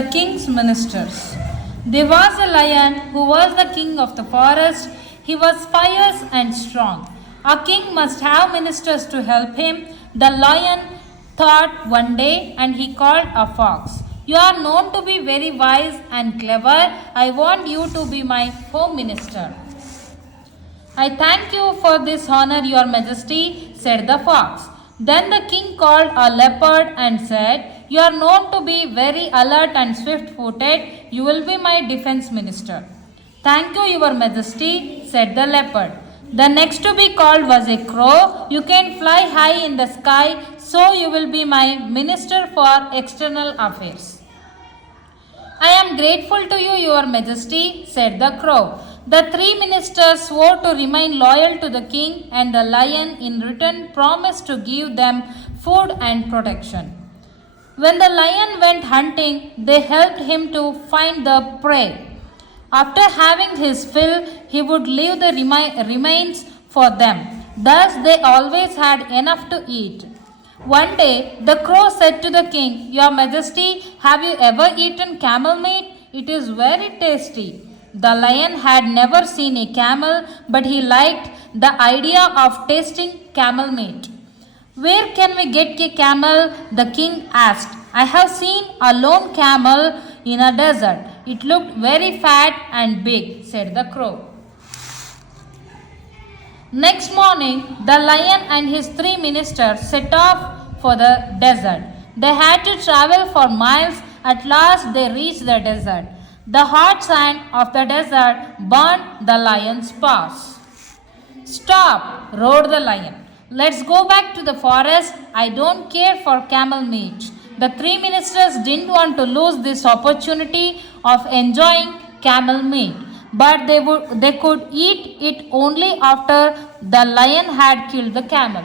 the king's ministers. There was a lion who was the king of the forest. He was fierce and strong. A king must have ministers to help him. The lion thought one day and he called a fox. You are known to be very wise and clever. I want you to be my home minister. I thank you for this honor, your majesty, said the fox. Then the king called a leopard and said, You are known to be very alert and swift footed. You will be my defense minister. Thank you, your majesty, said the leopard. The next to be called was a crow. You can fly high in the sky, so you will be my minister for external affairs. I am grateful to you, your majesty, said the crow. The three ministers swore to remain loyal to the king, and the lion in return promised to give them food and protection. When the lion went hunting, they helped him to find the prey. After having his fill, he would leave the remains for them. Thus, they always had enough to eat. One day, the crow said to the king, Your majesty, have you ever eaten camel meat? It is very tasty. The lion had never seen a camel, but he liked the idea of tasting camel meat. Where can we get a camel? The king asked. I have seen a lone camel in a desert. It looked very fat and big, said the crow. Next morning, the lion and his three ministers set off for the desert. They had to travel for miles. At last, they reached the desert. The hot sand of the desert burned the lion's paws. Stop, roared the lion. Let's go back to the forest. I don't care for camel meat. The three ministers didn't want to lose this opportunity of enjoying camel meat, but they could eat it only after the lion had killed the camel.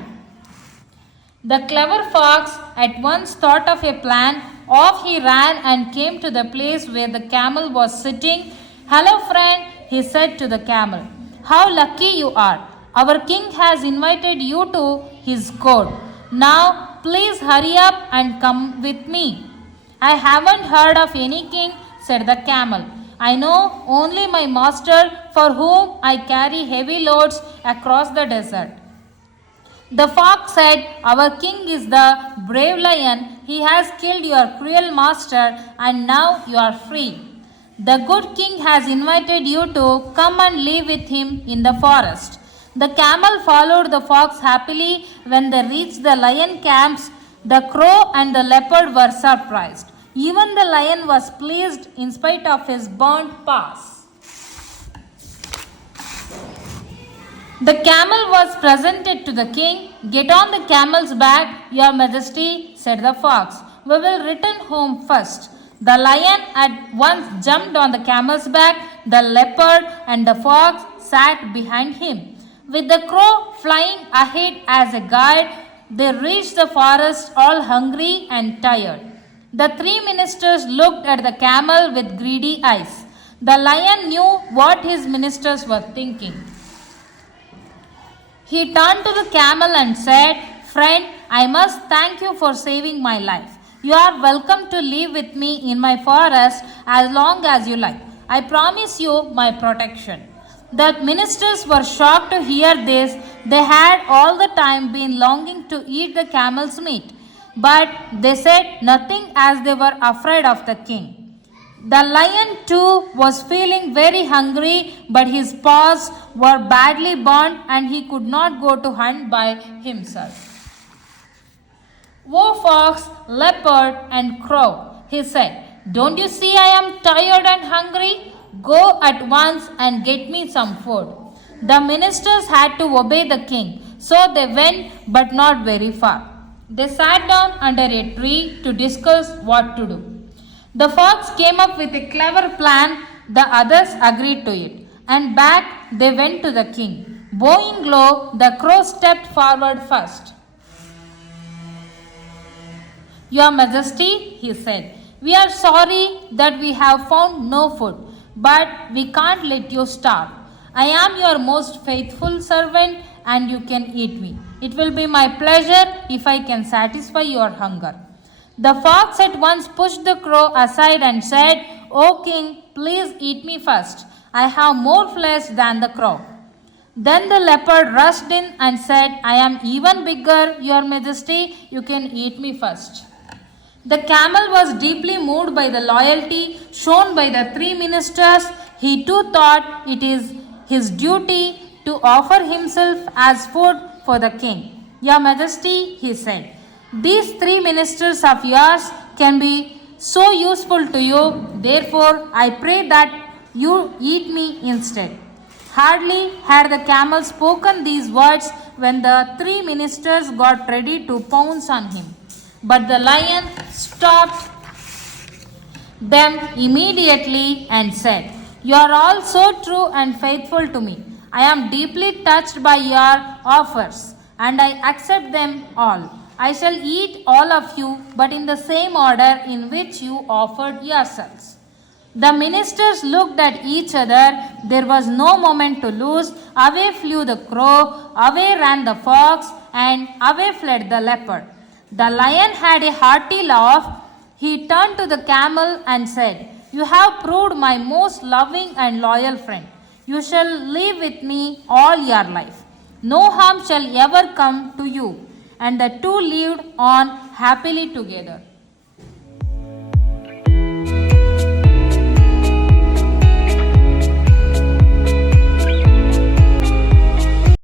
The clever fox at once thought of a plan. Off he ran and came to the place where the camel was sitting. Hello, friend, he said to the camel. How lucky you are. Our king has invited you to his court. Now, please hurry up and come with me. I haven't heard of any king, said the camel. I know only my master for whom I carry heavy loads across the desert. The fox said, Our king is the brave lion. He has killed your cruel master and now you are free. The good king has invited you to come and live with him in the forest. The camel followed the fox happily. When they reached the lion camps, the crow and the leopard were surprised. Even the lion was pleased in spite of his burnt paws. The camel was presented to the king. Get on the camel's back, your majesty, said the fox. We will return home first. The lion at once jumped on the camel's back. The leopard and the fox sat behind him. With the crow flying ahead as a guide, they reached the forest all hungry and tired. The three ministers looked at the camel with greedy eyes. The lion knew what his ministers were thinking. He turned to the camel and said, Friend, I must thank you for saving my life. You are welcome to live with me in my forest as long as you like. I promise you my protection. The ministers were shocked to hear this. They had all the time been longing to eat the camel's meat, but they said nothing as they were afraid of the king. The lion too was feeling very hungry, but his paws were badly burned and he could not go to hunt by himself. O fox, leopard and crow, he said, don't you see I am tired and hungry? Go at once and get me some food. The ministers had to obey the king, so they went but not very far. They sat down under a tree to discuss what to do. The fox came up with a clever plan. The others agreed to it, and back they went to the king. Bowing low, the crow stepped forward first. Your majesty, he said, we are sorry that we have found no food, but we can't let you starve. I am your most faithful servant and you can eat me. It will be my pleasure if I can satisfy your hunger. The fox at once pushed the crow aside and said, O king, please eat me first. I have more flesh than the crow. Then the leopard rushed in and said, I am even bigger, your majesty, you can eat me first. The camel was deeply moved by the loyalty shown by the three ministers. He too thought it is his duty to offer himself as food for the king. Your majesty, he said, these three ministers of yours can be so useful to you. Therefore, I pray that you eat me instead. Hardly had the camel spoken these words when the three ministers got ready to pounce on him. But the lion stopped them immediately and said, You are all so true and faithful to me. I am deeply touched by your offers, and I accept them all. I shall eat all of you, but in the same order in which you offered yourselves. The ministers looked at each other. There was no moment to lose. Away flew the crow, away ran the fox, and away fled the leopard. The lion had a hearty laugh. He turned to the camel and said, You have proved my most loving and loyal friend. You shall live with me all your life. No harm shall ever come to you. And the two lived on happily together.